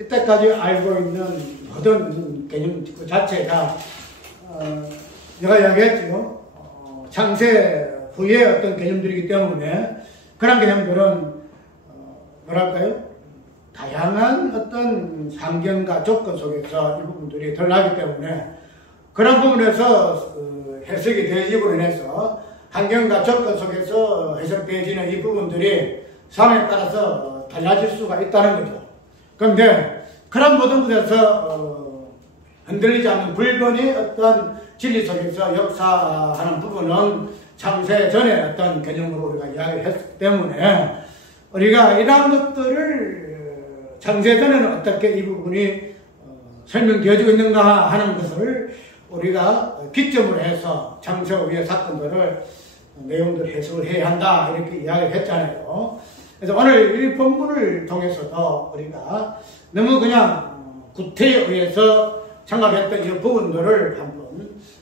이때까지 알고 있는 모든 개념 그 자체가 내가 이야기했죠. 창세 후의 어떤 개념들이기 때문에 그런 개념들은 뭐랄까요? 다양한 어떤 환경과 조건 속에서 이 부분들이 드러나기 때문에 그런 부분에서 해석이 되어지고 인해서 환경과 조건 속에서 해석되어지는 이 부분들이 상황에 따라서 달라질 수가 있다는 거죠. 그런데 그런 모든 것에서 흔들리지 않는 불변의 어떤 진리 속에서 역사하는 부분은 창세 전에 어떤 개념으로 우리가 이야기를 했기 때문에 우리가 이러한 것들을 창세 전에는 어떻게 이 부분이 설명되어지고 있는가 하는 것을 우리가 기점으로 해서 창세 후의 사건들을 내용들을 해석을 해야 한다 이렇게 이야기를 했잖아요. 그래서 오늘 이 본문을 통해서도 우리가 너무 그냥 구태에 의해서 생각했던 이 부분들을 한번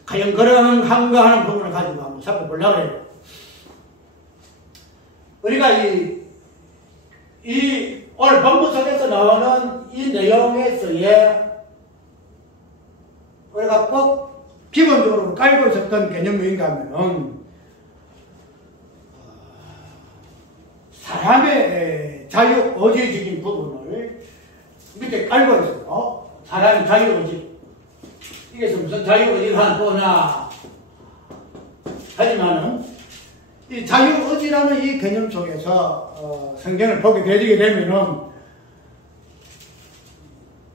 과연 그러한가 하는 부분을 가지고 한번 살펴보려고 해요. 우리가 이 오늘 본문 속에서 나오는 이 내용에서의 우리가 꼭 기본적으로 깔고 있었던 개념이 뭔가 하면은 사람의 자유의지적인 부분을 밑에 깔고 있어요. 사람의 자유의지. 이게 무슨 자유의지가 하는 거냐. 하지만은 이 자유의지라는 이 개념 속에서 성경을 보게 되면은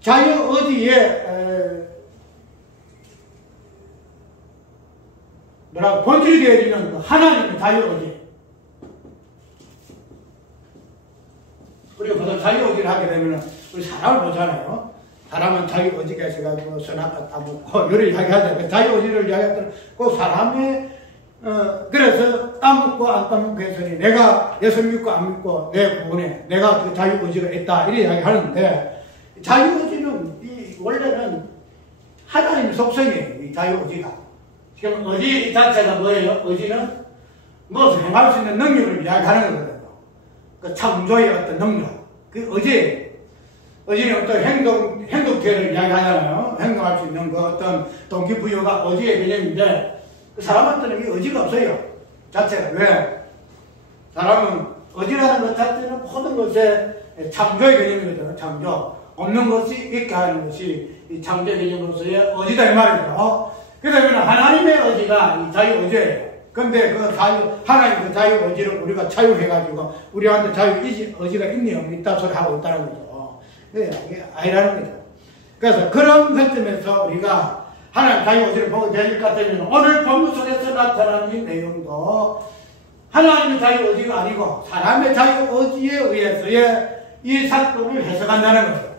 자유의지의 본질이 되어지는 하나님의 자유의지. 우리가 보통 자유의지를 하게 되면 우리 사람을 보잖아요. 사람은 자유의지가 있어가지고 선악과 따먹고 이를 이야기하잖아요. 자유의지를 이야기할 때는 꼭 사람의 그래서 따먹고 안 따먹고 해서니 내가 예수 믿고 안 믿고 내 부분에 내가 그 자유의지가 있다 이렇게 이야기하는데 자유의지는 원래는 하나님의 속성이에요. 이 자유의지가. 지금 의지 자체가 뭐예요? 의지는 무엇을 행할 수 있는 능력을 이야기하는 거거든요. 그 창조의 어떤 능력. 그 의지는 어떤 행동 기회를 이야기하잖아요. 행동할 수 있는 그 어떤 동기부여가 의지의 개념인데 그 사람한테는 이 의지가 없어요. 자체가. 왜? 사람은 의지라는 것 자체는 모든 것의 창조의 개념이거든요. 창조. 없는 것이 있게 하는 것이 이 창조의 개념으로서의 의지다 이 말이죠. 그러면 하나님의 의지가 이 자유의지예요. 근데 하나님 그 자유의지를 우리가 차유해가지고 우리한테 자유의지가 있니 없니 있다 소리 하고 있다는 거죠. 이게 아니라는 거죠. 그래서 그런 관점에서 우리가 하나님 자유의지를 보게 될 것 같으면 오늘 본문 속에서 나타나는 이 내용도 하나님의 자유의지가 아니고 사람의 자유의지에 의해서의 이 사건을 해석한다는 거죠.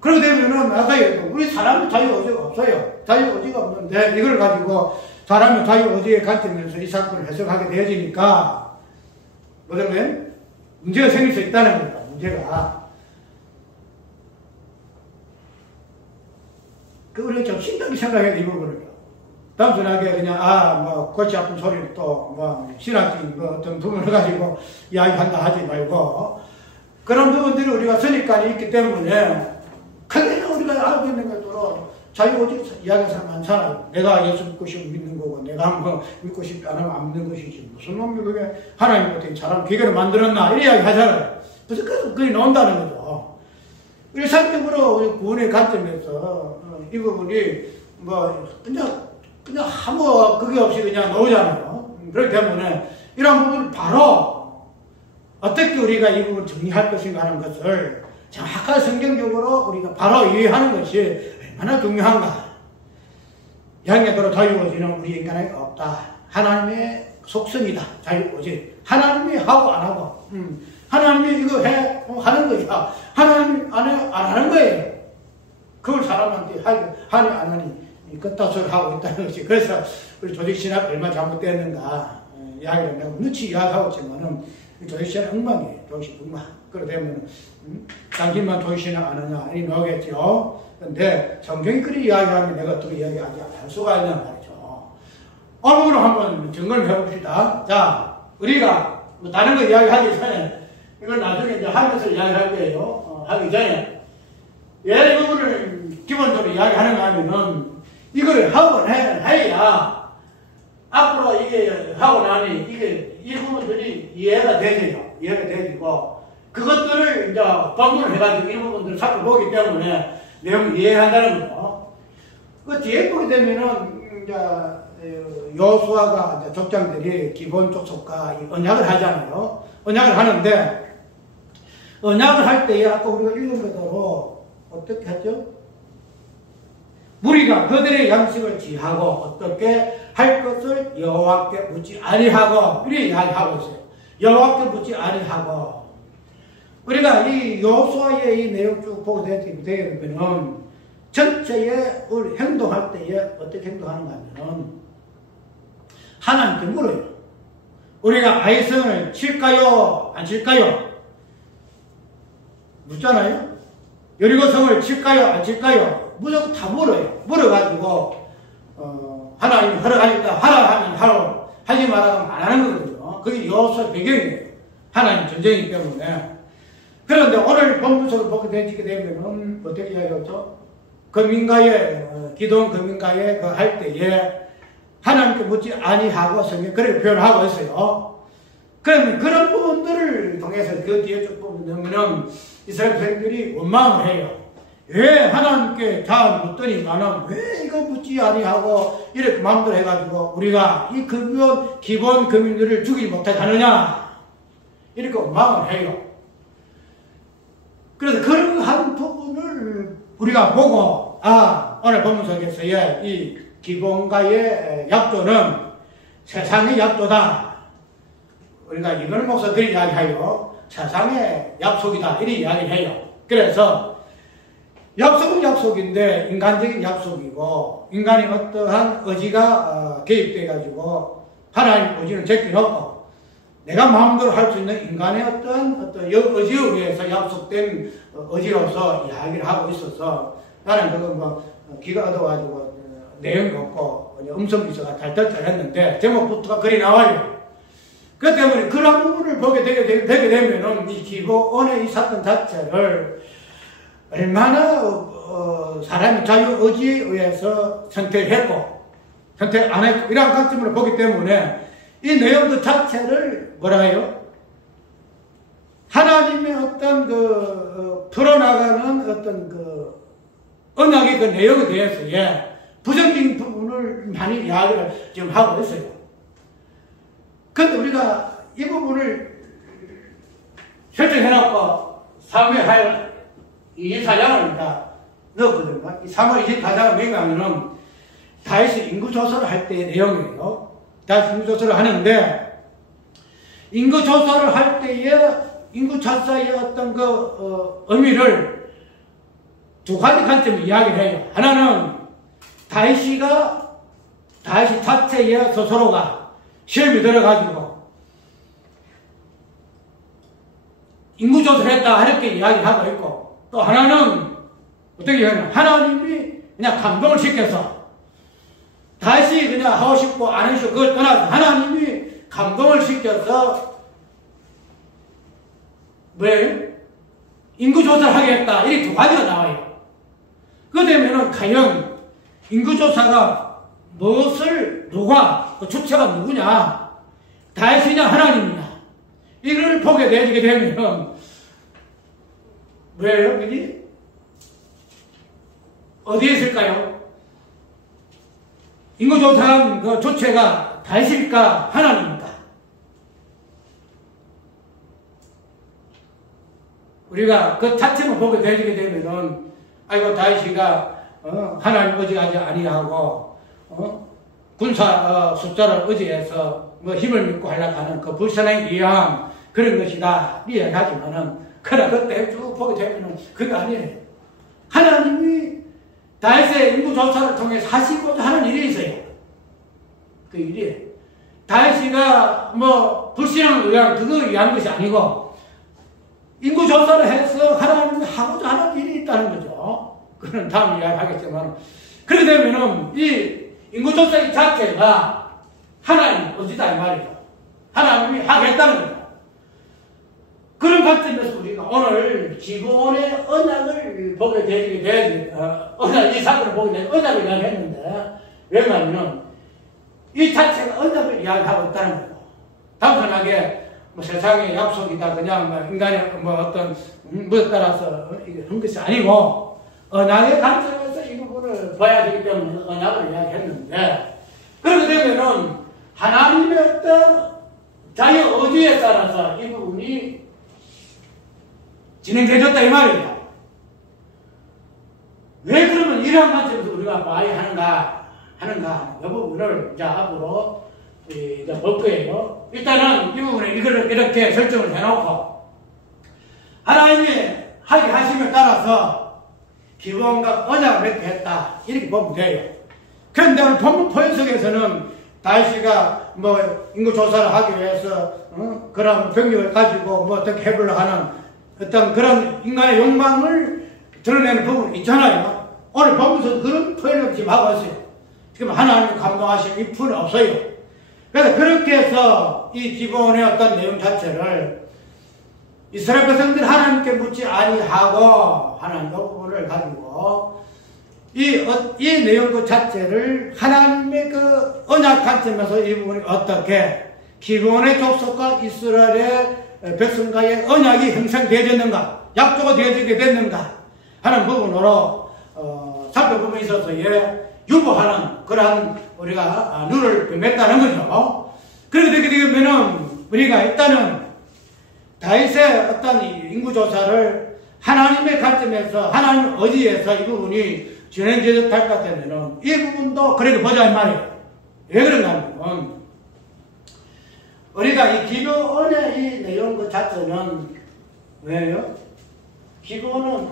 그렇게 되면은 아까 우리 사람의 자유의지가 없어요. 자유의지가 없는데 이걸 가지고 사람의 자유의지의 관점에서 이 사건을 해석하게 되어지니까 뭐냐면 문제가 생길 수 있다는 겁니다. 문제가. 우리가 좀 심각하게 생각해야 돼, 이 부분을요. 단순하게 그냥, 골치 아픈 소리를 또, 신학적인 어떤 부분을 가지고 이야기한다 하지 말고, 그런 부분들이 우리가 선입관이 있기 때문에, 크게 우리가 알고 있는 것으로 자유의지 이야기하는 사람 많잖아요. 내가 예수 믿고 싶으면 믿는 거고, 내가 한번 믿고 싶지 않으면 안 믿는 것이지. 무슨 놈이 그게 하나님 어떻게 사람 기계를 만들었나, 이런 이야기 하잖아요. 그래서 그게 나온다는 거죠. 일상적으로 우리 구원의 관점에서 이 부분이 그냥 아무 그게 없이 그냥 나오잖아요. 그렇기 때문에 이런 부분을 바로 어떻게 우리가 이 부분을 정리할 것인가 하는 것을 정확하게 성경적으로 우리가 바로 이해하는 것이 얼마나 중요한가. 양에도로 자유의지는 우리 인간에게 없다. 하나님의 속성이다. 자유의지. 하나님이 하고 안 하고. 하나님이 이거 해 하는 거야. 하나님이 안 하는 거예요. 그걸 사람한테 하니 안 하니 끄따 소리 하고 있다는 것이. 그래서 우리 조직신학 얼마나 잘못됐는가 이야기를 내가 눈치 이야기하고 있지만은 조직신학 엉망이에요. 조직신학 엉망. 그러다 보면 당신만 조직신학 안 하냐 이 나오겠죠. 근데 성경이 그리 이야기하면 내가 어떻게 이야기하지 할 수가 있냐 말이죠. 오늘은 한번 점검을 해봅시다. 자, 우리가 다른 거 이야기하기 전에 이걸 나중에 이제 하면서 이야기할 거예요. 하기 전에 왜 이 부분을 기본적으로 이야기하는가 하면은 이걸 하고 해야 앞으로 이게 하고 나니 이게 이 부분들이 이해가 되죠. 이해가 되지고 그것들을 이제 방문을 해가지고 이 부분들을 살펴보기 때문에 내용을 이해한다는 거죠. 그 뒤에 보게 되면은 이제 여호수아가 이제 족장들이 기본 족속과 언약을 하잖아요. 언약을 하는데 언약을 할 때에 아까 우리가 읽은 것대로 어떻게 하죠? 무리가 그들의 양식을 지하고 어떻게 할 것을 여호와께 묻지 아니하고 이렇게 이야기하고 있어요. 여호와께 묻지 아니하고 우리가 이 여호수아의 이 내용 쭉 보게 되면 전체에 우리 행동할 때에 어떻게 행동하는가 하면 하나님께 물어요. 우리가 아이성을 칠까요? 안 칠까요? 묻잖아요. 여리고성을 칠까요? 안 칠까요? 무조건 다 물어요. 물어가지고 하나님 허락하겠다 하라 하면 하라 하지 말라면 안 하는 거거든요. 그게 여호수아 배경이에요. 하나님 전쟁이기 때문에. 그런데 오늘 본문서를 보게 되면 어떻게 이야기하죠? 금인가에 기도원 금인가에 그 할 때에 하나님께 묻지 아니하고 성경 그렇게 표현하고 있어요. 그러면 그런 부분들을 통해서 그 뒤에 쭉 보면 이스라엘 백성들이 원망을 해요. 왜 하나님께 다 묻더니만은 왜 이거 묻지 아니하고 이렇게 마음대로 해가지고 우리가 이 기본 금인들을 죽이지 못하게 하느냐 이렇게 원망을 해요. 그래서 그런 한 부분을 우리가 보고 오늘 본문 속에서의 이 기본과의 약조는 세상의 약조다. 우리가 이걸 목사들이 이야기해요. 세상의 약속이다. 이렇게 이야기를 해요. 그래서 약속은 약속인데 인간적인 약속이고 인간의 어떠한 의지가 개입돼가지고 하나님의 의지는 제껴놓고 내가 마음대로 할 수 있는 인간의 어떤 의지에 의해서 약속된 의지로서 이야기를 하고 있어서 나는 그거 뭐 귀가 어두워가지고 내용이 없고 음성 비서가 달달달했는데 제목부터가 글이 나와요. 그 때문에 그런 부분을 보게 되게 되면은 이 기본의 이 사건 자체를 얼마나 사람의 자유의지에 의해서 선택했고 선택 안 했고 이런 관점으로 보기 때문에 이 내용들 자체를 뭐라 해요? 하나님의 어떤 풀어나가는 어떤 언약의 그 내용에 대해서의 부정적인 부분을 많이 이야기를 지금 하고 있어요. 그런데 우리가 이 부분을 설정해놓고 3회 24장을 넣었거든요. 이 3월 24장을 맹하면은 다시 인구조사를 할 때의 내용이에요. 다시 인구조사를 하는데, 인구조사를 할 때의 인구차사의 어떤 의미를 두 가지 관점을 이야기를 해요. 하나는 다윗이 자체의 스스로가 시험이 들어가지고 인구조사를 했다 이렇게 이야기하고 있고 또 하나는 어떻게 하냐 하나님이 그냥 감동을 시켜서 다윗이 그냥 하고 싶고 안 하고 싶고 그걸 떠나서 하나님이 감동을 시켜서 뭐예요? 인구조사를 하겠다 이렇게 두 가지가 나와요. 그러면은 과연 인구조사가 누가 그 주체가 누구냐 다윗이냐 하나님이냐 이걸 보게 되게 되면 왜요? 여기 어디에 있을까요? 인구조사한 그 주체가 다윗입니까? 하나님입니까? 우리가 그 자체만 보게 되게 되면은 아이고 다윗이가 하나님 의지하지 아니하고 군사 숫자를 의지해서 뭐 힘을 믿고 하려고 하는 그 불신앙에 의한 그런 것이다 이야기하지만은 그러나 그때 쭉 보게 되면은 그게 아니에요. 하나님이 다윗의 인구조사를 통해서 하시고자 하는 일이 있어요. 그 일이에요. 다윗이가 뭐 불신앙을 위한 그걸 위한 것이 아니고 인구조사를 해서 하나님이 하고자 하는 일이 있다는 거죠. 그건 다음 이야기하겠지만 그렇게 되면은 이 인구조사 자체가 하나님 의지다 이 말이죠. 하나님이 하겠다는 거죠. 그런 관점에서 우리가 오늘 기본의 언약을 보게 되게 돼야지. 이 사건을 보게 되면 언약을 이야기했는데, 왜 말하면, 이 자체가 언약을 이야기하고 있다는 거예요. 단순하게, 뭐 세상의 약속이다, 그냥 뭐 인간의 뭐 어떤, 무엇에 따라서 이게 한 것이 아니고, 언약의 관점에서 이 부분을 봐야 되기 때문에 언약을 이야기했는데, 그렇게 되면은, 하나님의 어떤 자기 의지에 따라서 이 부분이 진행되어졌다 이 말이에요. 왜 그러면 이러한 관점에서 우리가 봐야 하는가 이 부분을 이제 앞으로 이제 볼 거예요. 일단은 이 부분에 이거를 이렇게 설정을 해놓고 하나님이 하게 하심에 따라서 기본과 언약을 맺게 했다 이렇게 보면 돼요. 그런데 오늘 본문 포인 속에서는 다윗이가 뭐 인구 조사를 하기 위해서 그런 병력을 가지고 뭐 어떻게 해보려고 하는 어떤 그런 인간의 욕망을 드러내는 부분이 있잖아요. 오늘 보면서 그런 표현을 지금 하고 있어요. 지금 하나님 감동하신 이 표현은 없어요. 그래서 그렇게 해서 이 기본의 어떤 내용 자체를 이스라엘 백성들 하나님께 묻지 아니하고 하나님 그 부분을 가지고 이 내용 그 자체를 하나님의 그 언약 관점에서 이 부분이 어떻게 기본의 족속과 이스라엘의 백성과의 언약이 형성되어졌는가, 약조가 되어지게 됐는가 하는 부분으로 살펴보면 있어서 유보하는 그러한 우리가 눈을 맸다는 거죠. 그렇게 되게 되면은 우리가 일단은 다윗의 어떤 인구조사를 하나님의 관점에서 하나님 의지에서 이 부분이 진행되었다 것 같으면은 이 부분도 그래도 보자 이 말이에요. 왜 그런가 하면 우리가 이 기도원의 이 내용 그 자체는 왜요? 기도원은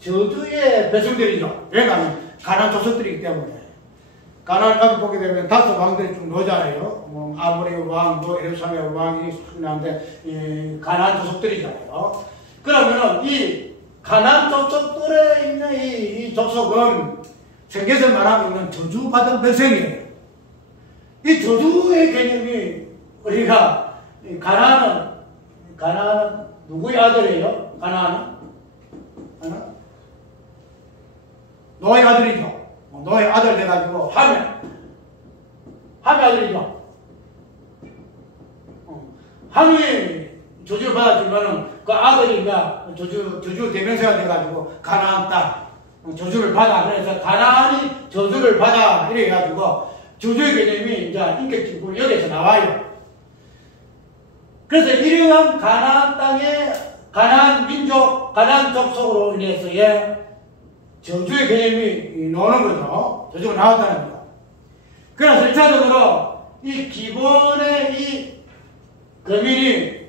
저주의 백성들이죠. 왜냐하면 가나안 족속들이기 때문에 가나안 보게 되면 5 왕들이 쭉 나오잖아요. 뭐 아모리 왕, 뭐 예루살렘 왕이 나오는데 가나안 족속들이잖아요. 그러면은 이 가나안 족속들에 있는 이 족속은 성경에서 말하고 있는 저주받은 백성이에요. 이 저주의 개념이 우리가 가나안은 누구의 아들이에요? 가나안은? 노아의 아들이죠. 노아의 아들 돼가지고 함의 아들이죠. 함이 저주를 받았지만은 그 아들이가 저주 대명사가 돼가지고 가나안 땅 저주를 받아. 그래서 가나안이 저주를 받아 이래가지고 저주의 개념이 이제 인격적으로 여기서 나와요. 그래서 이러한 가나안 땅의 가나안 민족, 가나안 족속으로 인해서의 저주의 개념이 나오는 거죠. 저주가 나왔다는 거. 그래서 1차적으로 이 기본의 이 거민이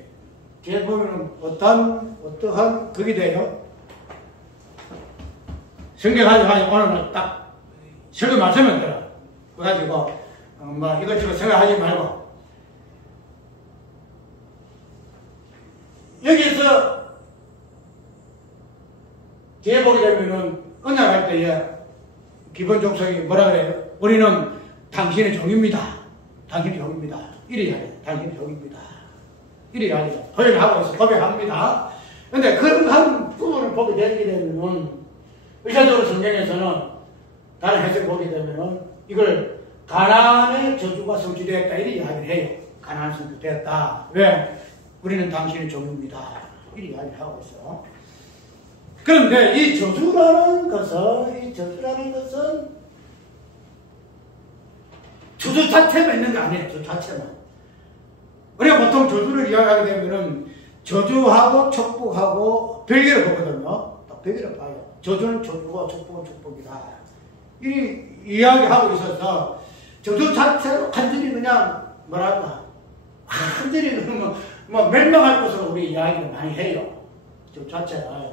대부분 어떠한 극이 돼요? 성경 가지고 오늘은 딱 설교 말씀을 들어. 그래가지고 뭐 이것저것 생각하지 말고 여기서 뒤에 보게 되면은 언약할 때에 기본 족속이 뭐라 그래요? 우리는 당신의 종입니다. 당신의 종입니다. 이래야 돼요. 당신의 종입니다. 이래야 돼요. 표현하고 있어. 고백합니다. 근데 그런 한 부분을 보게 되면은 의사적으로 성경에서는 다른 해석을 보게 되면은 이걸 가나안의 저주가 성취되었다 이렇게 이야기를 해요. 가나안 성취되었다. 왜? 우리는 당신의 종입니다. 이렇게 이야기를 하고 있어. 그런데 이 저주라는 것은 저주 자체만 있는 게 아니에요. 저주 자체만. 우리가 보통 저주를 이야기하게 되면은 저주하고 축복하고 별개로 보거든요. 딱 별개로 봐요. 저주는 저주고 축복은 축복이다. 이 이야기하고 있어서 저주 자체로 완전히 그냥 뭐랄까 완전히 뭐 멸망할 것으로 우리 이야기를 많이 해요. 저주 자체가.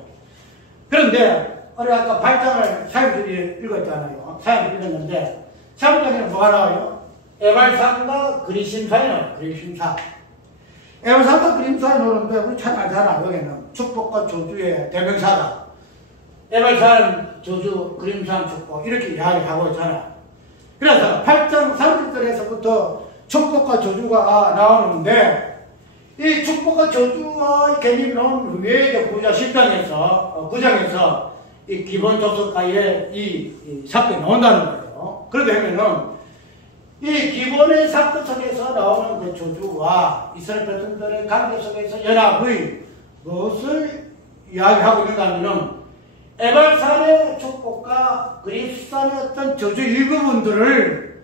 그런데 우리 아까 8장을 사역들이 읽었잖아요. 사역을 읽었는데 사역장에는 뭐가 나와요? 에발산과 그리심사에 나와요. 그리심사. 에발산과 그리심사에 나오는데 우리 잘 알잖아. 여기는 축복과 저주의 대명사다. 에발산 저주, 그림산 축복 이렇게 이야기하고 있잖아. 그래서 8장 30절에서부터 축복과 저주가 나오는데 이 축복과 저주와 개념이 나온 후에 구자 10장에서 이 기본 접속가에 이 사건이 나온다는 거예요. 그러려면은 이 기본의 사건 속에서 나오는 그 저주와 이스라엘 백성들의 관계 속에서 연합의 무엇을 이야기하고 있는가 하면은 에발산의 축복과 그리스산의 어떤 저주 일부분들을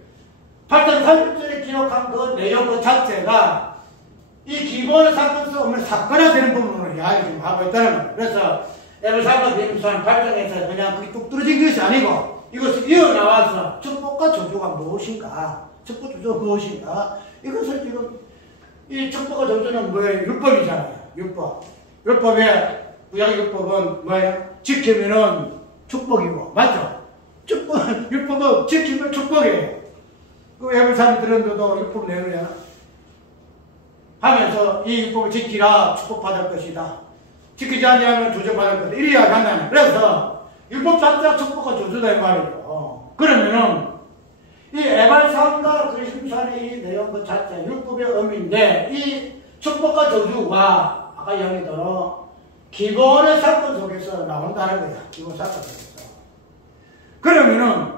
8장 30절에 기록한 그 내용 그 자체가 이 기본 사건 속에 없는 사건화되는 부분으로 이야기 좀 하고 있다는 거예요. 그래서 에발산과 그리스산 8장에서 그냥 그게 뚝 떨어진 것이 아니고 이것을 이어나와서 축복과 저주가 무엇인가, 축복 저주가 무엇인가, 이것을 지금 이 축복과 저주는 뭐예요? 율법이잖아요. 율법의 구약율법은 뭐예요? 지키면은 축복이고, 맞죠? 율법은 지키면 축복이에요. 그 에베소서들은도 율법 내용이야. 하면서 이 율법을 지키라 축복받을 것이다. 지키지 아니하면 조져받을 것이다. 이리 이야기한다는. 그래서 율법 자체가 축복과 조주다 이 말이죠. 그러면은 이 에발산과 그리스도산의 이 내용 그 자체 율법의 의미인데 이 축복과 조주가 아까 이야기대로 기본의 사건 속에서 나온다는 거야. 기본 사건 속에서. 그러면은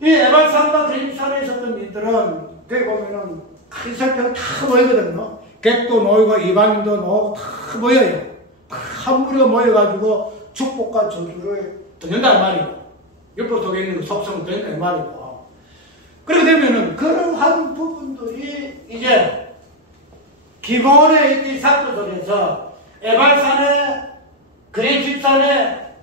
이 에발산과 그리스도산에 있었던 이들은 거기 보면은 큰 설정이 다 모이거든요. 객도 모이고 이방인도 모이고 다 모여요. 한 무리가 모여가지고 축복과 저주를 듣는단 말이에요. 율법 속에 있는 그 속성을 듣는단 말이에요. 그렇게 되면은 그러한 부분들이 이제 기본의 이 사건 속에서 에발산의 그리스도산의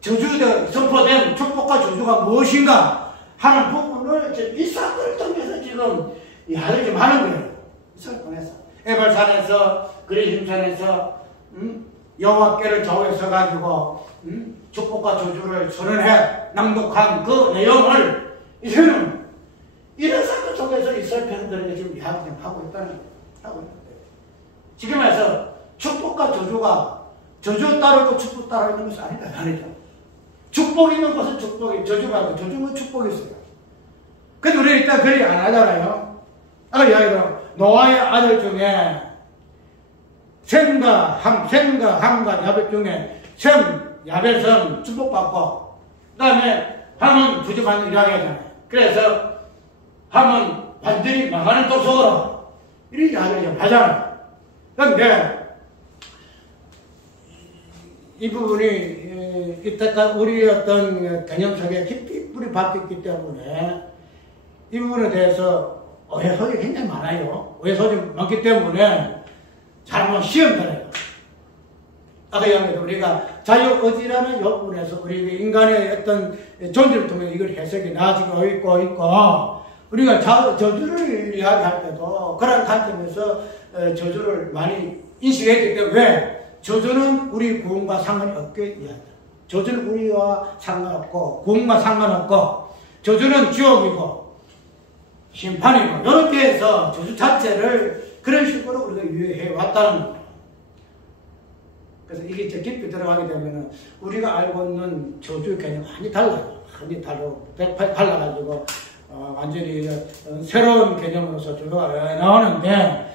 저주가 선포된 축복과 저주가 무엇인가 하는 부분을 이 사건을 통해서 지금 이야기를 좀 하는 거예요. 이 사건을 통해서 에발산에서 그리스도산에서 여호와께를 좌우에 서가지고 축복과 저주를 선언해 낭독한 그 내용을 이제는 이런 사건 속에서 이스라엘 백성들에게 지금 이야기 좀 하고 있다는 거예요. 하고 있는 거예요. 지금에서 축복과 저주가 저주 따르고 축복 따르고 있는 것이 아니다 말이죠. 축복 있는 것은 축복이, 저주가 있고 저주는 축복이 있어요. 근데 우리 일단 그리 안 하잖아요. 아까 이야기로 노아의 아들 중에 셈과 함과 야벳 중에 셈, 야벳은 축복받고 그 다음에 함은 저주받는 이야기하잖아요. 그래서 함은 완전히 망하는 독속으로 이렇게 이야기를 좀 하잖아요. 그런데 이 부분이 이때까지 우리의 어떤 개념 속에 깊이 뿌리 박혔기 때문에 이 부분에 대해서 오해소지 굉장히 많아요. 오해소지 많기 때문에 잘못 시험되네요. 아까 이야기했던 우리가 자유의지라는 요건에서 우리 인간의 어떤 존재를 통해 이걸 해석이 나아지고 있고 우리가 저주를 이야기할 때도 그런 관점에서 저주를 많이 인식했기 때문에 왜? 저주는 우리 구원과 상관이 없게 이야기합니다. 저주는 우리와 상관없고 구원과 상관없고 저주는 지옥이고 심판이고 이렇게 해서 저주 자체를 그런 식으로 우리가 유해해 왔다는 거예요. 그래서 이게 더 깊이 들어가게 되면 우리가 알고 있는 저주의 개념이 많이 달라요. 많이 달라가지고 완전히 새로운 개념으로서 저주가 나오는데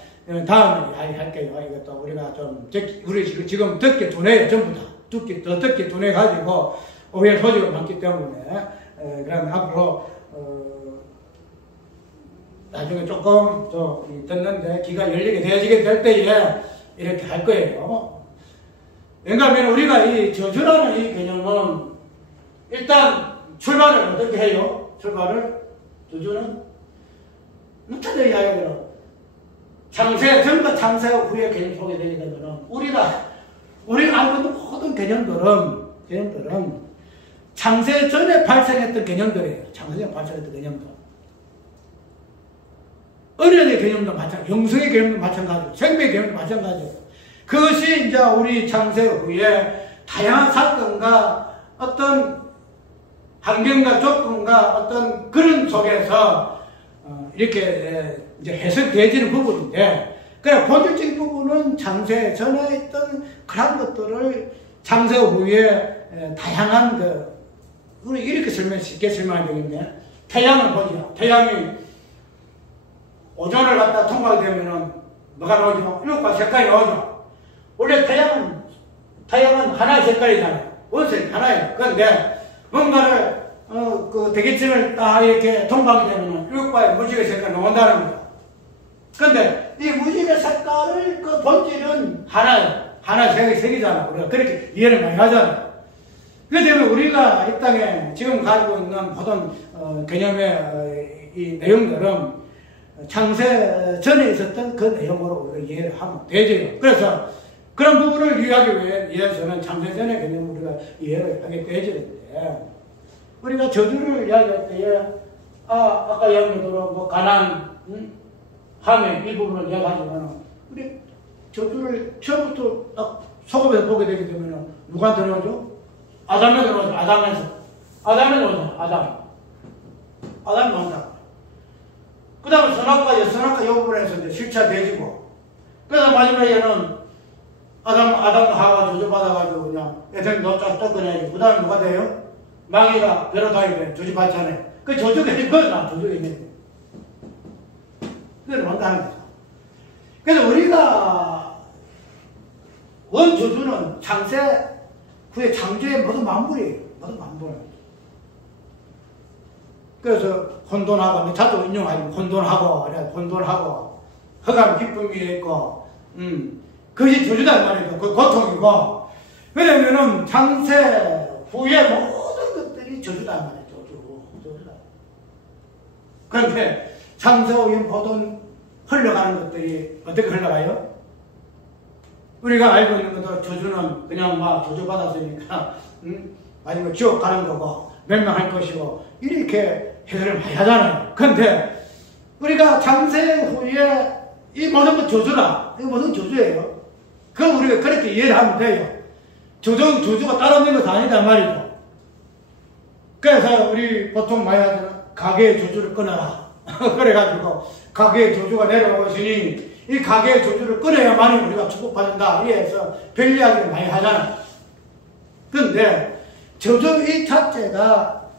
다음에 이야기할게요. 이것도 우리가 좀 우리 지금 듣기 두뇌 전부 다 듣기 두뇌 가지고 오해 소지가 많기 때문에 그럼 앞으로 나중에 조금 좀 듣는데 귀가 열리게 되어지게 될 때에 이렇게 할 거예요. 왜냐하면 우리가 이 저주라는 이 개념은 일단 출발을 어떻게 해요? 저주는 무차례 이야기로 전과 창세 후의 개념 속에 되게 되면은 우리가 알고 있는 모든 개념들은 창세 전에 발생했던 개념들이에요. 창세 전에 발생했던 개념들. 언약의 개념도 마찬가지, 영성의 개념도 마찬가지고, 생명의 개념도 마찬가지고, 그것이 이제 우리 창세 후에 다양한 사건과 어떤 환경과 조건과 어떤 그런 속에서 이렇게 이제 해석되어지는 부분인데, 그래 본질적인 부분은 창세 전에 있던 그런 것들을 창세 후에 다양한 우리 이렇게 쉽게 설명하면 되겠네. 태양을 보죠. 태양이 오존을 갖다 통과하게 되면은 뭐가 나오죠? 일곱과 색깔이 나오죠. 원래 태양은 하나의 색깔이잖아요. 원색이 하나예요. 그런데 뭔가를 그 대기층을 딱 이렇게 통과하게 되면 일곱과의 무지개 색깔이 나온다는 거죠. 그런데 이 무지개 색깔을 그 본질은 하나의 색이잖아요. 우리가 그렇게 이해를 많이 하잖아요. 그렇기 때문에 우리가 이 땅에 지금 가지고 있는 모든 개념의 이 내용들은 창세 전에 있었던 그 내용으로 우리가 이해를 하면 되죠. 그래서 그런 부분을 이해하기 위해서는 창세 전의 개념을 우리가 이해를 하게 되지는데, 우리가 저주를 이야기할 때에 아까 이야기대로 뭐 가난 함의 일부분을 이야기하지만, 우리 저주를 처음부터 딱 소급해서 보게 되게 되면 누구한테 들어오죠? 아담에 들어오죠. 아담에 들어오죠. 아담이 나온다. 그 다음에 선악과 여부분에서 이제 실체되지고, 그래서 마지막에는 아담과 하와가 저주받아가지고 그냥 에덴 노짝 쫓겨내지. 그 다음에 누가 돼요? 마귀가 베로다니게 저주받잖아요. 그 저주가 이거나 저주가 있네. 그걸 원하는 거죠. 그래서 우리가 원저주는 창세 후에 창조의 모든 만물이에요. 모든 만물. 그래서 혼돈하고, 자주 인용하지만 혼돈하고, 흑암 기쁨이 있고, 그것이 저주다 말이죠. 그 고통이고. 왜냐면은 창세 후에 모든 것들이 저주다 말이죠. 저주다. 그런데 창세 후에 모든 흘러가는 것들이 어떻게 흘러가요? 우리가 알고 있는 것도 저주는 그냥 막 저주받았으니까, 마지막에 지옥 가는 거고, 멸망할 것이고, 이렇게 해설을 많이 하잖아요. 그런데 우리가 창세 후에 이 모든 것 저주다. 이 모든 저주예요. 그럼 우리가 그렇게 이해를 하면 돼요. 저주가 따로 있는 것도 아니다 말이죠. 그래서 우리 보통 많이 하잖아. 가게의 저주를 끊어라. 그래가지고 가게의 저주가 내려오고 있으니 이 가게의 저주를 끊어야만 우리가 축복받는다. 이래서 별 이야기를 많이 하잖아. 그런데 저주 이 자체가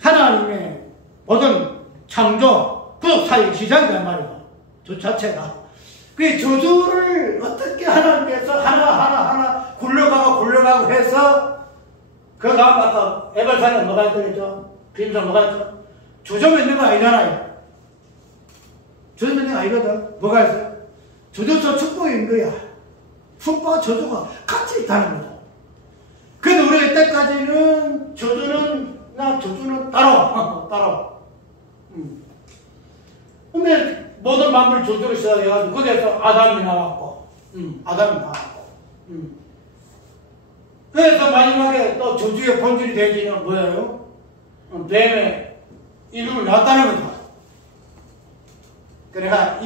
하나님의 모든 창조, 구속 사이 시작이란 말이죠. 저 자체가. 그 저주를 어떻게 하나님께서 하나 굴러가고 해서 그 다음 아까 에발산에 뭐가 있더랬죠? 비임산 뭐가 있죠? 저주 맺는 거 아니잖아요. 저주 맺는 거 아니거든. 뭐가 있어요? 저주도 축복인 거야. 축복과 저주가 같이 있다는 거죠. 그래도 우리가 이때까지는 저주는 따로. 근데 모든 만물이 저주를 시작해가지고 거기에서 아담이 나왔고. 그래서 마지막에 또 저주의 본질이 되지는 뭐예요? 뱀의 이름을 낳았다는 거죠. 그러니까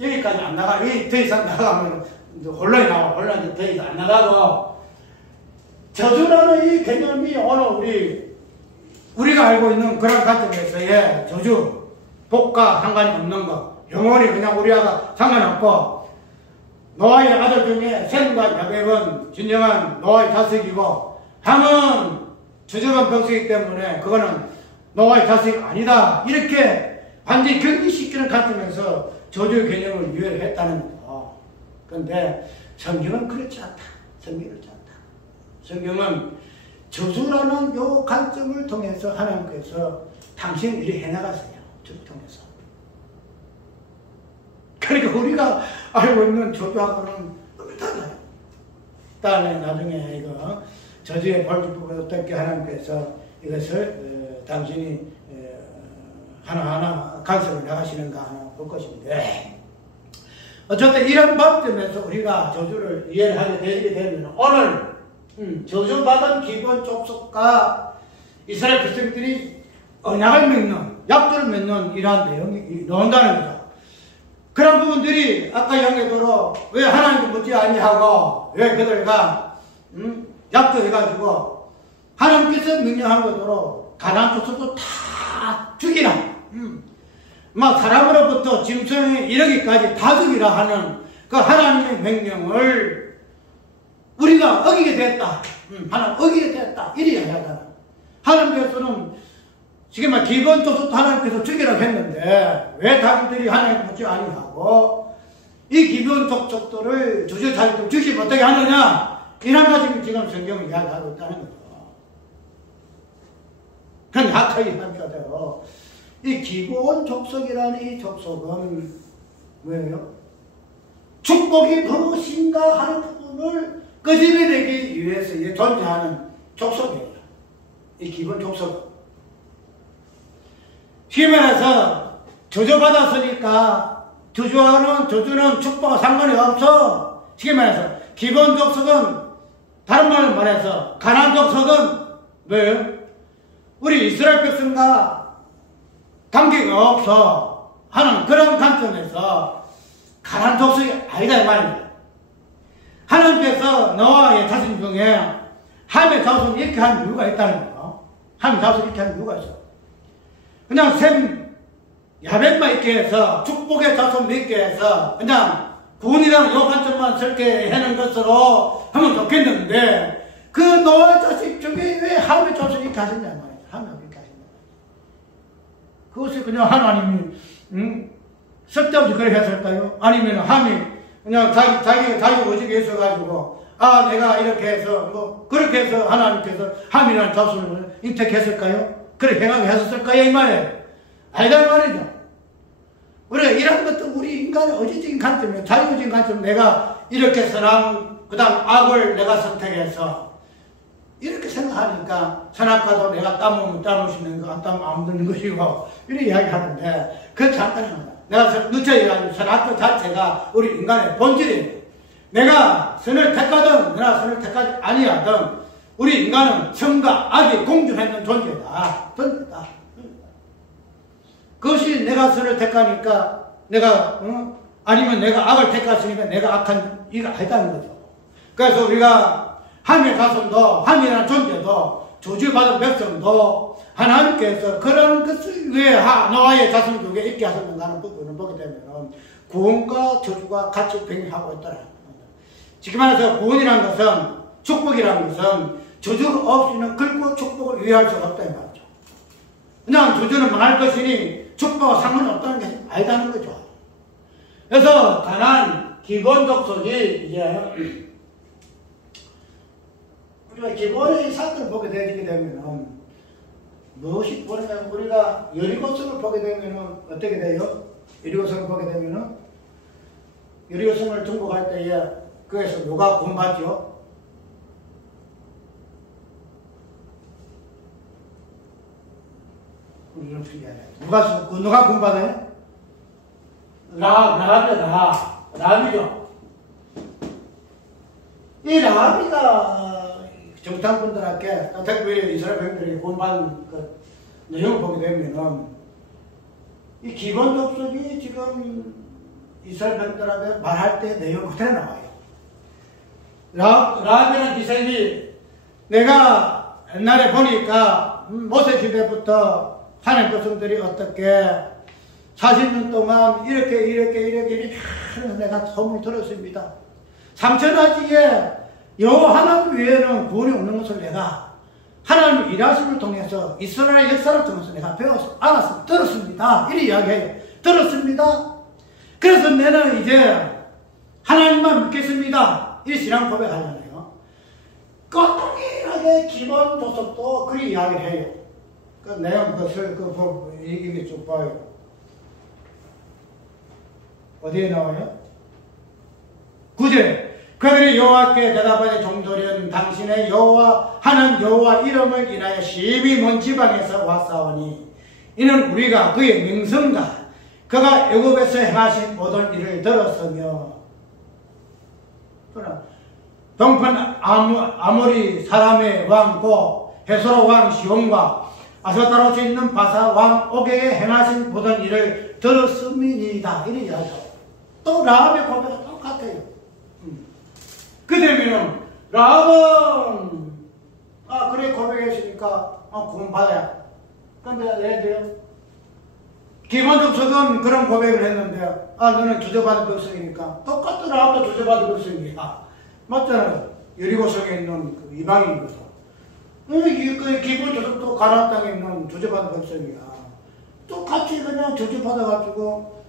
여기까지 안 나가. 여기 더 이상 나가면 혼란이 나와. 혼란이 더 이상 안 나가고, 저주라는 이 개념이 오늘 우리가 알고 있는 그런 관점에서의 저주, 복과 상관이 없는 거, 영원히 그냥 우리하고 상관없고, 노아의 아들 중에 셈과 야벳은 진정한 노아의 자식이고, 함은 주저간 병수이기 때문에 그거는 노아의 자식이 아니다. 이렇게 완전히 경기시키는 관점에서 저주의 개념을 이해를 했다는 거죠. 그런데 성경은 그렇지 않다. 성경은 저주라는 요 관점을 통해서 하나님께서 당신을 이렇게 해나갔어요. 저를 통해서. 그러니까 우리가 알고 있는 저주하고는 너무 달라요. 다음에 나중에 이거 저주의 벌주법을 어떻게 하나님께서 이것을 당신이 하나하나 간섭을 나가시는가 하나 볼 것인데, 어쨌든 이런 관점에서 우리가 저주를 이해를 하게 되게 되면 오늘 저주받은 기본 족속과 이스라엘 백성들이 언약을 맺는, 약도를 맺는 이러한 내용이 나온다는 거죠. 그런 부분들이 아까 이야기대로 왜 하나님도 묻지 아니하고 왜 그들과 약도해가지고 하나님께서 명령한 것대로 가나안 족속도 다 죽이라. 막 사람으로부터 짐승에 이르기까지 다 죽이라 하는 그 하나님의 명령을 우리가 어기게 됐다. 하나님 어기게 됐다. 이리 이야기하잖아. 하나님께서는 지금 막 기본적으로 하나님께서 죽이라고 했는데 왜 자기들이 하나님을 묻지 아니하고 이 기본 족속들을 주저자격도 주시 못하게 하느냐? 이런 가지고 지금 성경을 이야기하고 있다는 거죠. 그건 학자의 이야기대로 이 기본 족속이라는 이 족속은 뭐예요? 축복이 무엇인가 하는 부분을 끄집어내기 위해서 존재하는 족속이에요. 이 기본 족속. 쉽게 말해서 저주받았으니까 저주는 축복과 상관이 없어. 쉽게 말해서 기본 족속은 다른 말로 말해서 가나안 족속은 뭐예요? 우리 이스라엘 백성과 관계가 없어 하는 그런 관점에서 가나안 족속이 아니다 이 말입니다. 하나님께서 노아의 자손 중에 함의 자손 이렇게 한 이유가 있다는 거예요. 함의 자손 이렇게 한 이유가 있어. 그냥 셈 야벳만 있게 해서 축복의 자손 있게 해서 그냥 구원이라는 요 관점만 설계 해놓은 것으로 하면 좋겠는데 그 노아의 자식 중에 왜 함의 자손 이렇게 하셨냐 말이에요. 함이 이렇게 하셨냐. 그것이 그냥 하나님이 쓸데없이 그렇게 했을까요? 아니면 함이 그냥 자기 오직에 있어가지고 내가 이렇게 해서 뭐 그렇게 해서 하나님께서 함이라는 자손을 인택했을까요? 그렇게 행하게 했었을까요? 이 말이에요. 아니다 이 말이죠. 우리가 이런 것도 우리 인간의 의지적인 관점이에요. 자유적인 관점. 내가 이렇게 선악 그 다음 악을 내가 선택해서 이렇게 생각하니까 선악과도 내가 따먹으면 따먹을 수 있는 거 안 따먹으면 안 되는 것이고 이렇게 이야기하는데 그건 잠깐입니다. 내가 누차 얘기하는 선악과 자체가 우리 인간의 본질이에요. 내가 선을 택하든 내가 선을 택하지 아니하든 우리 인간은 선과 악이 공존하는 존재다. 그것이 내가 선을 택하니까 내가 아니면 내가 악을 택했으니까 내가 악한 이가 아니다는 거죠. 그래서 우리가 함의 자손도 함이라는 존재도 저주받은 백성도 하나님께서 그런 것을 왜 노아의 자손 중에 있게 하셨는가 하는 부분을 보게 되면 구원과 저주가 같이 병행하고 있더라. 지금 말해서 구원이라는 것은 축복이라는 것은 저주가 없이는 결코 축복을 위할 수가 없다는 말이죠. 그냥 저주는 망할 것이니 축복과 상관없다는 게 아니다는 거죠. 그래서 가나안 기본 족속이 이제 우리가 기본의 사건을 보게 되게 되면 무엇이 보냐면 우리가 여리고성을 보게 되면 어떻게 돼요? 여리고성을 보게 되면 여리고성을 정복할 때에 그래서 누가 구원받죠? 누가 구원받아요? 라합이죠. 이 라합이가 정탐꾼들에게 특별히 이스라엘 백성들이 구원받은 그 내용을 보게 되면은 이 기본 족속이 지금 이스라엘 백성들에게 말할 때 내용 그대로 나와요. 라합이라는 기생이 내가 옛날에 보니까 모세 시대부터 하나님 백성들이 어떻게 40년 동안 이렇게 내가 소문을 들었습니다. 삼천하지에 여호와 하나님 외에는 구원이 없는 것을 내가 하나님의 일하심을 통해서 이스라엘 역사를 통해서 내가 배워서 알았습니다. 들었습니다. 이렇게 이야기해요. 들었습니다. 그래서 나는 이제 하나님만 믿겠습니다. 이 신앙 고백하잖아요. 동일하게 기본 조석도 그리 이야기를 해요. 그 내용 것을 이게 쭉 봐요. 어디에 나와요? 9절. 그들이 여호와께 대답하여 종들은 당신의 여호와 하는 여호와 이름을 인하여 심히 먼 지방에서 왔사오니 이는 우리가 그의 명성과 그가 애굽에서 행하신 모든 일을 들었으며 동편 아모리 사람의 왕고 헤소로 왕 시온과 아스타로스 있는 바사 왕 오게에 행하신 모든 일을 들었음이니이다. 이렇게 이야기하죠. 또 라합의 고백은 똑같아요. 그 되면은 라합은 그래 고백했으니까 구원받아야. 근데 얘들요 기본적석은 그런 고백을 했는데 너는 주저받은 백성이니까 똑같은 라합도 주저받은 백성이야. 맞잖아요. 여리고성에 있는 그 이방인이거든. 그 기본적석도 가나안 땅에 있는 주저받은 백성이야. 똑같이 그냥 주저받아가지고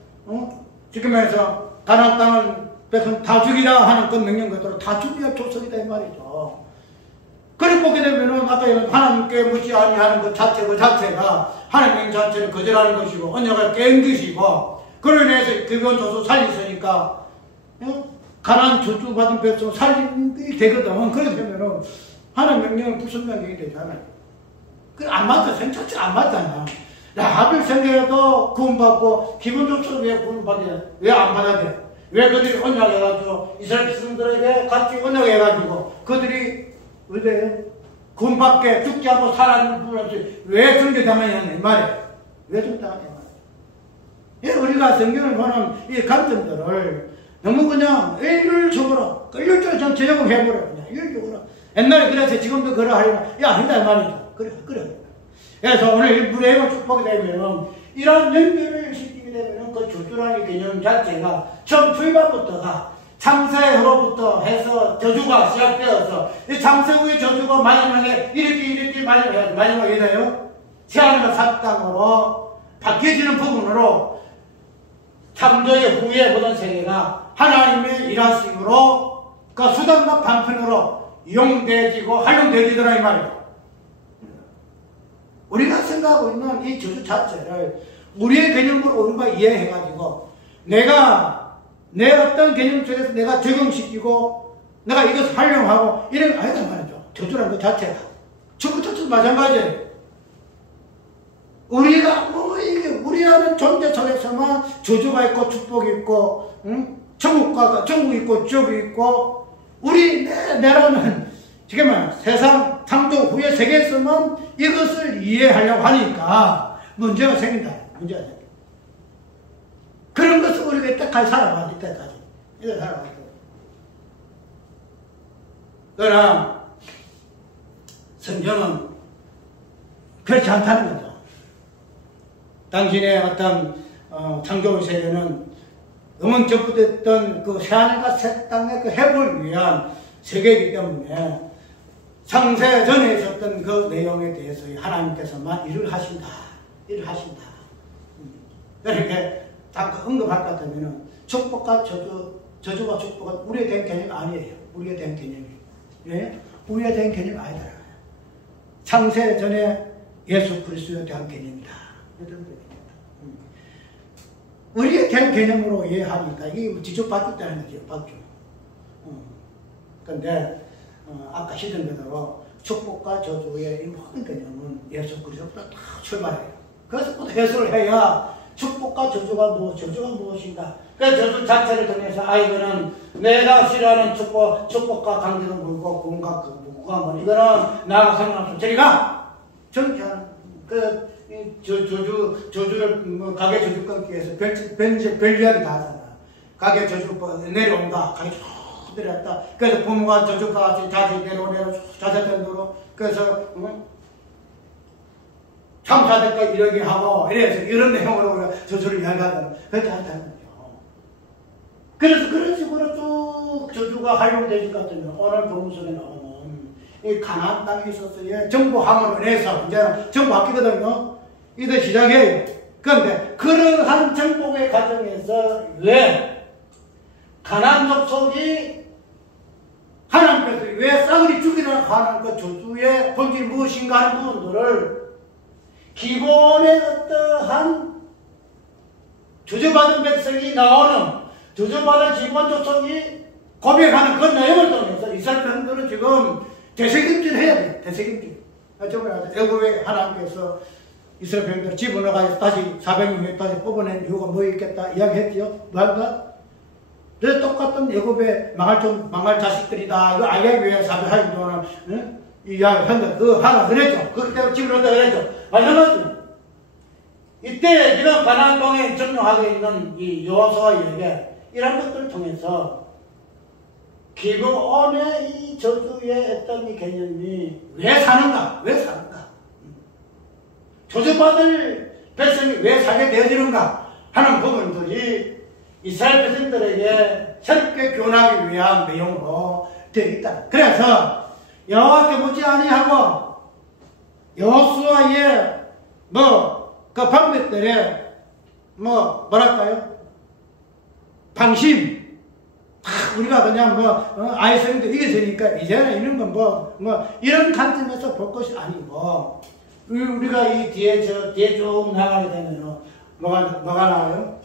지금 해서 가나안 땅을 백성 다 죽이라 하는 그 명령 그대로 다 죽여야 조석이다 이 말이죠. 그렇게 보게 되면은 아까 하나님께 묻지 아니하는 것 자체 그 자체가 하나님 자체를 거절하는 것이고 언약을 깬 것이고 그로 인해서 기본 조서 살리으니까 가나안 저주받은 백성 살림이 되거든. 그렇게 되면은 하나님 명령은 불순종이 되잖아요. 그 안 맞아. 생각이 안 맞잖아. 라합을 생겨도 구원받고 기분 조서를 왜 구원받아야 왜 안 받아야 돼? 왜 그들이 언약해가지고 이스라엘 백성들에게 같이 언약해가지고 그들이 왜 구원받게 죽지 않고 살아있는 부분없이 왜 정죄당하냐 이 말이에요. 왜 정죄당하냐 이 말이에요. 우리가 성경을 보는 이 관점들을 너무 그냥 일률적으로 끌려줘서 제작을 해버려요. 그냥 일률적으로. 옛날에 그래서 지금도 그러하리라. 야, 아니다 이 말이죠. 그래. 그래서 오늘 무례임을 축복이 되면 이런 연결을 시키게 되면 그 조주라는 개념 자체가 처음 출발부터가 창세로부터 해서 저주가 시작되어서 이 창세 후의 저주가 마지막에 이렇게 마지막에 돼요. 새하늘과 새 땅으로 바뀌어지는 부분으로 창조의 후의 모든 세계가 하나님의 일하심으로 그 수단과 방편으로 이용되어지고 활용되어지더라 이 말이에요. 우리가 생각하고 있는 이 저주 자체를 우리의 개념으로 우리가 이해해가지고 내가 내 어떤 개념 속에서 내가 적용시키고 내가 이것을 활용하고 이런 거 아니다 말이죠. 저주라는 것 자체가. 저것 자체도 마찬가지예요. 우리가 우리라는 존재 속에서만 저주가 있고 축복이 있고 천국이 있고 지옥이 있고 내라는 지금 세상 창조 후의 세계에서만 이것을 이해하려고 하니까 문제가 생긴다. 그런 것을 우리가 이때까지 살아가고 이때까지 살아가고. 그러나 성경은 그렇지 않다는 거죠. 당신의 어떤 창조 세계는 응원적부됐던 그 새하늘과 새 땅의 그 회복을 위한 세계이기 때문에 창세 전에 있었던 그 내용에 대해서 하나님께서만 일을 하신다. 이렇게 딱 언급할 것 같으면 축복과 저주가 축복은 우리에 대한 개념이 아니에요. 우리에 대한 개념이. 예? 우리에 대한 개념이 아니더라. 창세 전에 예수 그리스도에 대한 개념이다. 우리에 대한 개념으로 이해하니까 이게 직접 바뀌었다는 거죠. 바뀌어. 그런데 아까 시든 그대로 축복과 저주의 이 모든 개념은 예수 그리스도부터 다 출발해요. 그래서 꼭 해석을 해야 축복과 저주가 무엇인가. 그 저주 자체를 통해서 아이들은 내가 싫어하는 축복과 관계도 물고 구원과 무구함은 이거는 나하고 상관없어. 저리가 정치하는 저주를 가게 저주 끊기 위해서 별이야기 다 하잖아. 가게 저주 내려온다. 가게 쭉 내려왔다. 그래서 부모가 저주가 같이 자식 내려오내려 자식된 대로 그래서 참사대까 이러게 하고 이래서 이런 내용으로 우리가 저주를 이야기하잖아. 그렇지 않다는 거죠. 그래서 그런 식으로 쭉 저주가 활용되지 같으면 오늘 본문 속에 나오는 이 가나안 땅에 있어서의 정복함으로 인해서 이제 정복하거든요. 이제 시작해요. 그런데 그러한 정복의 과정에서 왜 가나안 족속이 하나님께서 왜 싸그리 죽이라고 하는 그 저주의 본질이 무엇인가 하는 부분들을 기본의 어떠한 저주받은 백성이 나오는 저주받은 기본 족속이 고백하는 그 내용을 통해서 이스라엘 백성들은 지금 대책임질 해야 돼. 대책임질. 저번에 애굽에 하나님께서 이스라엘 백성들을 집어넣어가지고 다시 400명 다시 뽑아낸 이유가 뭐 있겠다 이야기했죠. 뭐할까? 그래서 똑같은 애굽의 망할 자식들이다. 이거 알기 위해 400명 동안 이야기한다. 그거 하나 그랬죠. 그렇기 때문에 집어넣었다 그랬죠. 마찬가지. 이때 지금 가나안 땅에 점령하고 있는 이 여호수아에게 이런 것들을 통해서 기브온의 이 저주의 어떤 이 개념이 왜 사는가? 저주받을 백성이 왜 살게 되어지는가? 하는 부분들이 이스라엘 백성들에게 새롭게 교훈하기 위한 내용으로 되어 있다. 그래서 여호와께 묻지 아니하고 여호수아의 그 방백들의 뭐랄까요? 방심. 우리가 그냥 아이스크림도 이겼으니까 이제는 이런 건 이런 관점에서 볼 것이 아니고, 우리가 이 뒤에 쭉 나가게 되면, 뭐가 나와요?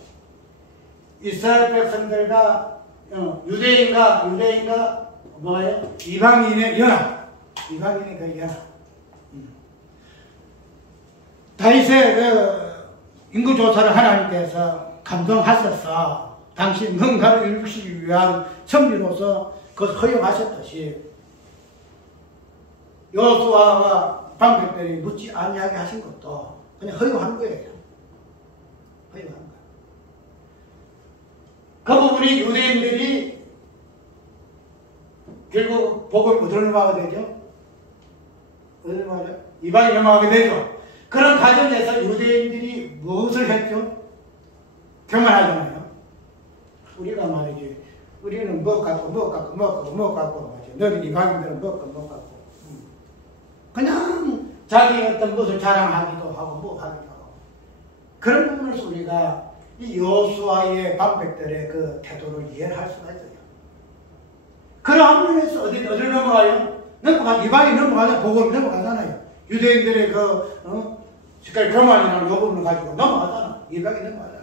이스라엘 백성들과, 유대인과, 뭐예요? 이방인의 연합. 이방인의 그 연합. 다윗의 인구조사를 하나님께서 감동하셔서, 당신 뭔가를 이루시기 위한 선비로서 그것을 허용하셨듯이 여호수아와 방백들이 묻지 아니하게 하신 것도 그냥 허용한 거예요. 허용한 거예요. 그 부분이 유대인들이 결국 복을 어디로 넘어가게 되죠? 어디로 넘어가죠? 이방이 넘어가게 되죠. 그런 과정에서 유대인들이 무엇을 했죠? 교만하잖아요. 우리가 말이지, 우리는 뭐 갖고 말이지. 너희 이방인들은 뭐 갖고. 그냥 자기 어떤 것을 자랑하기도 하고 뭐 하기도 하고. 그런 부분에서 우리가 이 여호수아의 방백들의 그 태도를 이해할 수가 있어요. 그런 부분에서 어디로 넘어가요? 이방이 넘어가잖아요. 복음이 넘어가잖아요. 유대인들의 색깔 교만이라는 요 부분을 가지고 넘어가잖아. 이방이 넘어가잖아.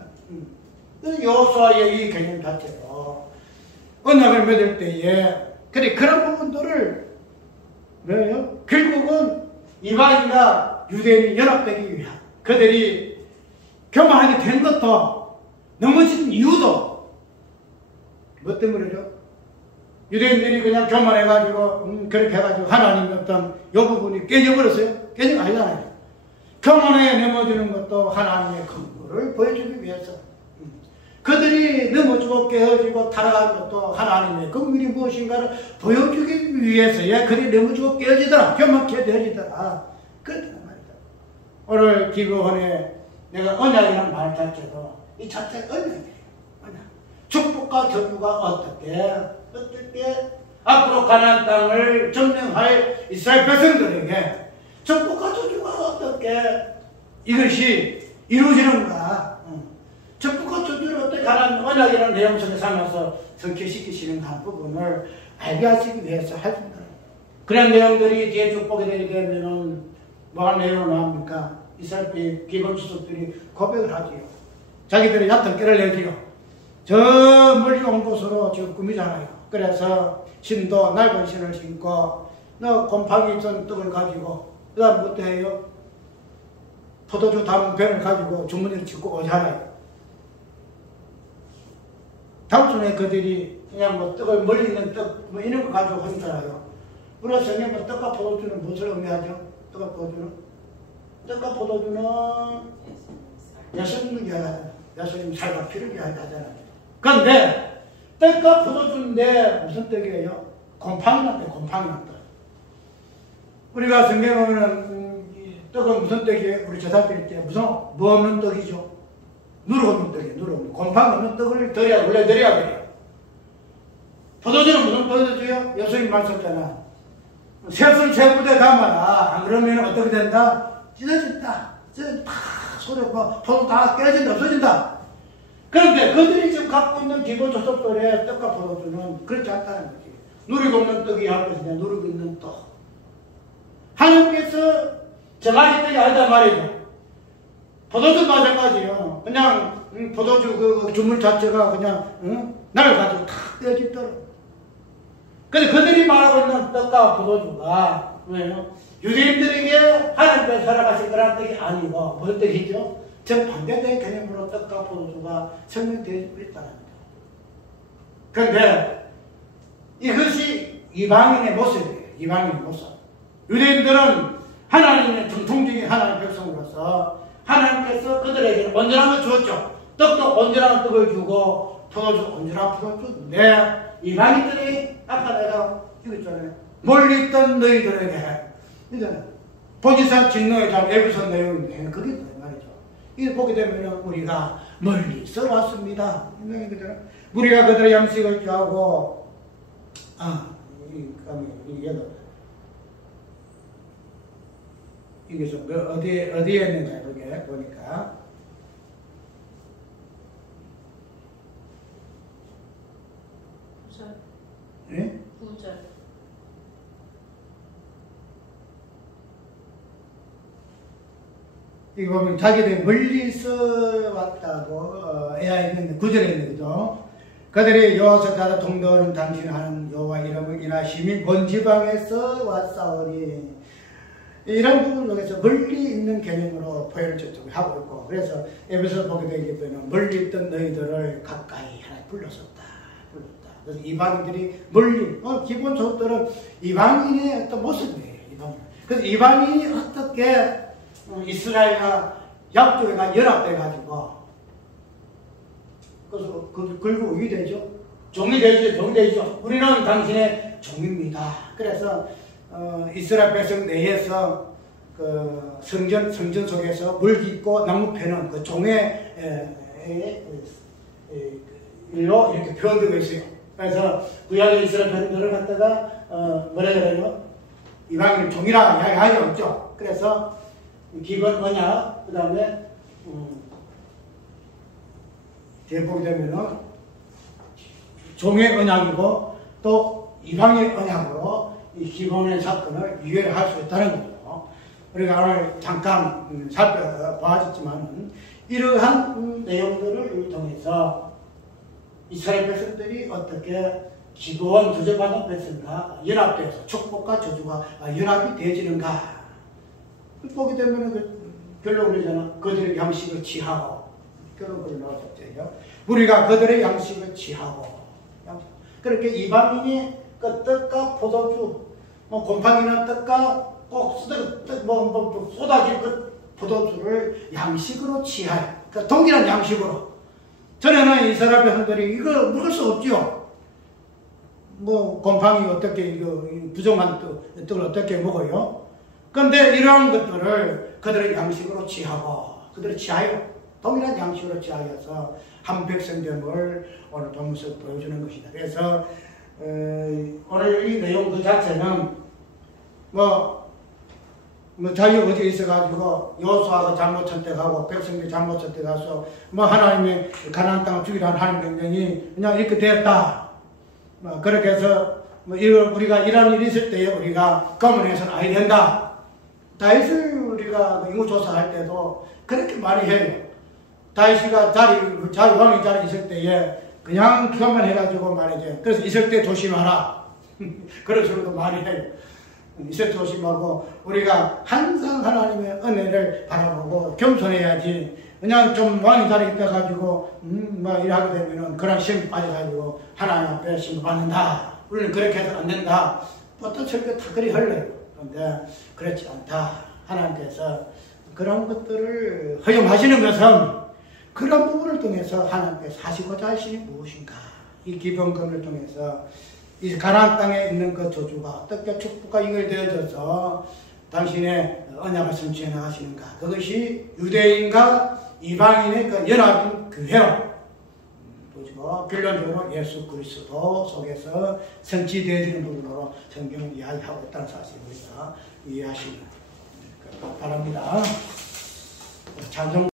여호수아의 이 개념 자체로 언약을 맺을 때에 그런 부분들을 뭐예요? 결국은 이방인과 유대인이 연합되기 위한 그들이 교만하게 된 것도 넘어진 이유도 뭐 때문이죠? 유대인들이 그냥 교만해가지고 그렇게 해가지고 하나님의 어떤 요 부분이 깨져버렸어요? 깨진 거 아니잖아요. 교만에 넘어지는 것도 하나님의 근거를 보여주기 위해서 그들이 넘어지고 깨어지고 타락한 것도 하나님의 긍휼이 무엇인가를 보여주기 위해서야 그들이 넘어지고 깨어지더라. 교만케 되어지더라. 그렇단 말이다. 오늘 기도원에 내가 언약이라는 말 자체도 이 자체가 언약이에요. 언약. 축복과 저주가 어떻게 앞으로 가나안 땅을 점령할 이스라엘 백성들에게 축복과 저주가 어떻게 이것이 이루어지는가. 축복과 저주를 어떻게 가나안 언약이라는 내용 속에 삼아서 성취시키시는 한 부분을 알게 하시기 위해서 하십니다. 그런 내용들이 뒤에 쭉 보게 되면 뭐가 내용으로 나옵니까? 이스라엘 비건주족들이 고백을 하지요. 자기들이 얕은 꾀를 내지요. 저 멀리 온 곳으로 지금 꾸미잖아요. 그래서 신도 낡은 신을 신고 곰팡이 있던 떡을 가지고 그 다음 뭐 해요? 포도주 담은 병을 가지고 주머니를 짚고 오잖아요. 단순히 그들이 그냥 뭐 떡을 멀리 있는 떡 뭐 이런 거 가지고 하는 줄 알아요. 우리가 성경은 떡과 포도주는 무엇을 의미하죠? 떡과 포도주는? 떡과 포도주는 예수님을 이야기하잖아요. 예수님 살과 피를 이야기하잖아요. 그런데 떡과 포도주인데 무슨 떡이에요? 곰팡이 났대. 곰팡이 났다. 우리가 성경에 보면 떡은 무슨 떡이에요? 우리 제사 드릴 때 무슨 뭐 없는 떡이죠? 누룩 없는 떡이에요. 누룩 없는 곰팡이 없는 떡을 원래 드려야 돼요. 포도주는 무슨 포도주요? 예수님 말씀잖아. 새순 제부대 담아라. 안 그러면 어떻게 된다? 찢어진다. 소리 포도 다 깨진다. 없어진다. 그런데 그들이 지금 갖고 있는 기본 조석들의 떡과 포도주는 그렇지 않다는 거지. 누룩 없는 떡이 할 것이냐. 누룩 있는 떡. 하나님께서 정하신 떡이 아니다 말이죠. 포도주 마찬가지요. 그냥 포도주 그 주물 자체가 그냥 날 가지고 탁 떼어지더라고. 근데 그들이 말하고 있는 떡과 포도주가 왜요? 유대인들에게 하나님께서 살아가신 그런 떡이 아니고 무슨 떡이죠? 정반대된 개념으로 떡과 포도주가 설명되어 있다는 거예요. 그런데 이것이 이방인의 모습이에요. 이방인의 모습. 유대인들은 하나님의 정통적인 하나님의 백성으로서 하나님께서 그들에게 온전한 걸 주었죠. 떡도 온전한 떡을 주고 포도주 온전한 포도주 주는데 이방인들이 아까 내가 읽었잖아요. 멀리 있던 너희들에게 이제는 보지산 진노의 장 에베소 내용인데 그게 뭐란 말이죠. 이거 보게 되면 우리가 멀리서 왔습니다. 우리가 그들의 양식을 좋아하고 이게 어디에 있는가 여기 보니까 이거 보면 자기들이 멀리서 왔다고 에아에 있는데 구절에 있는 거죠. 그들이 여호와서 따라 동도는 당신 하는 여호와 이름을 인하심이 먼 지방에서 왔사오니, 이런 부분을 여기서 멀리 있는 개념으로 표현을 저쪽에 하고 있고, 그래서 에베소 보게 되면 멀리 있던 너희들을 가까이 하나 불렀었다. 그래서 이방인들이 멀리, 기본적으로 이방인의 어떤 모습이에요. 이방인. 그래서 이방인이 어떻게 이스라엘과 약속과 연합돼가지고, 그래서 결국 어떻게 되죠? 종이 되죠. 종되죠. 우리는 당신의 종입니다. 그래서 이스라엘 백성 내에서 그 성전 속에서 물 깃고 나무 패는 그 종의 일로 이렇게 표현되고 있어요. 그래서 구약의 이스라엘 백성들을 갖다가 뭐라 그래요? 이방인을 종이라 이야기하지 않죠. 그래서 기본 언약, 그 다음에 대복이 되면은 종의 언약이고 또 이방의 언약으로 이 기본의 사건을 이해를 할 수 있다는 거죠. 우리가 오늘 잠깐 살펴보았지만 이러한 내용들을 통해서 이스라엘 백성들이 어떻게 기도원 저주받은 백성과 연합돼서 축복과 저주가 연합이 되어지는가, 보게 되면 결론이잖아. 그들의 양식을 취하고, 결론을 나왔었죠. 우리가 그들의 양식을 취하고, 그렇게 이방인이 그 떡과 포도주, 곰팡이나 떡과 꼭 쏟아질 그 포도주를 양식으로 취하여, 그 동일한 양식으로. 전에는 이스라엘 백성들이 이거 먹을 수 없죠. 곰팡이 어떻게, 부정한 떡을 어떻게 먹어요? 그런데 이러한 것들을 그들의 양식으로 취하고, 그들이 취하여, 동일한 양식으로 취하여서 한 백성됨을 오늘 보면서 보여주는 것이다. 그래서 오늘 이 내용 그 자체는 자유 어디에 있어가지고 여호수아가 잘못 선택하고 백성들이 잘못 선택해서 하나님의 가나안 땅을 주기로 한 하나님 명령이 그냥 이렇게 되었다. 그렇게 해서 우리가 이런 일이 있을 때에 우리가 검은해서는 아니 된다. 다윗을 우리가 인구조사할 때도 그렇게 많이 해요. 다윗이가 왕이 자리 있을 때에 그냥 그것만 해가지고 말이지. 그래서 있을 때 조심하라. 그런 식으로도 많이 해요. 있을 때 조심하고, 우리가 항상 하나님의 은혜를 바라보고 겸손해야지. 그냥 좀 왕이 자리 있어가지고, 이러게 되면은 그런 시험에 빠져가지고 하나님 앞에 신고받는다. 우리는 그렇게 해서 안 된다. 어떤 철교 다 그리 흘러요. 그런데 그렇지 않다. 하나님께서 그런 것들을 허용하시는 것은 그런 부분을 통해서 하나님께서 하시고자 하시니 무엇인가. 이 기본권을 통해서 이 가나안 땅에 있는 그 저주가 어떻게 축복과 연결되어져서 당신의 언약을 성취해 나가시는가. 그것이 유대인과 이방인의 그 연합인 교회로 보시고 결론적으로 예수 그리스도 속에서 성취되어지는 부분으로 성경을 이야기하고 있다는 사실을 우리가 이해하시기 바랍니다. 찬송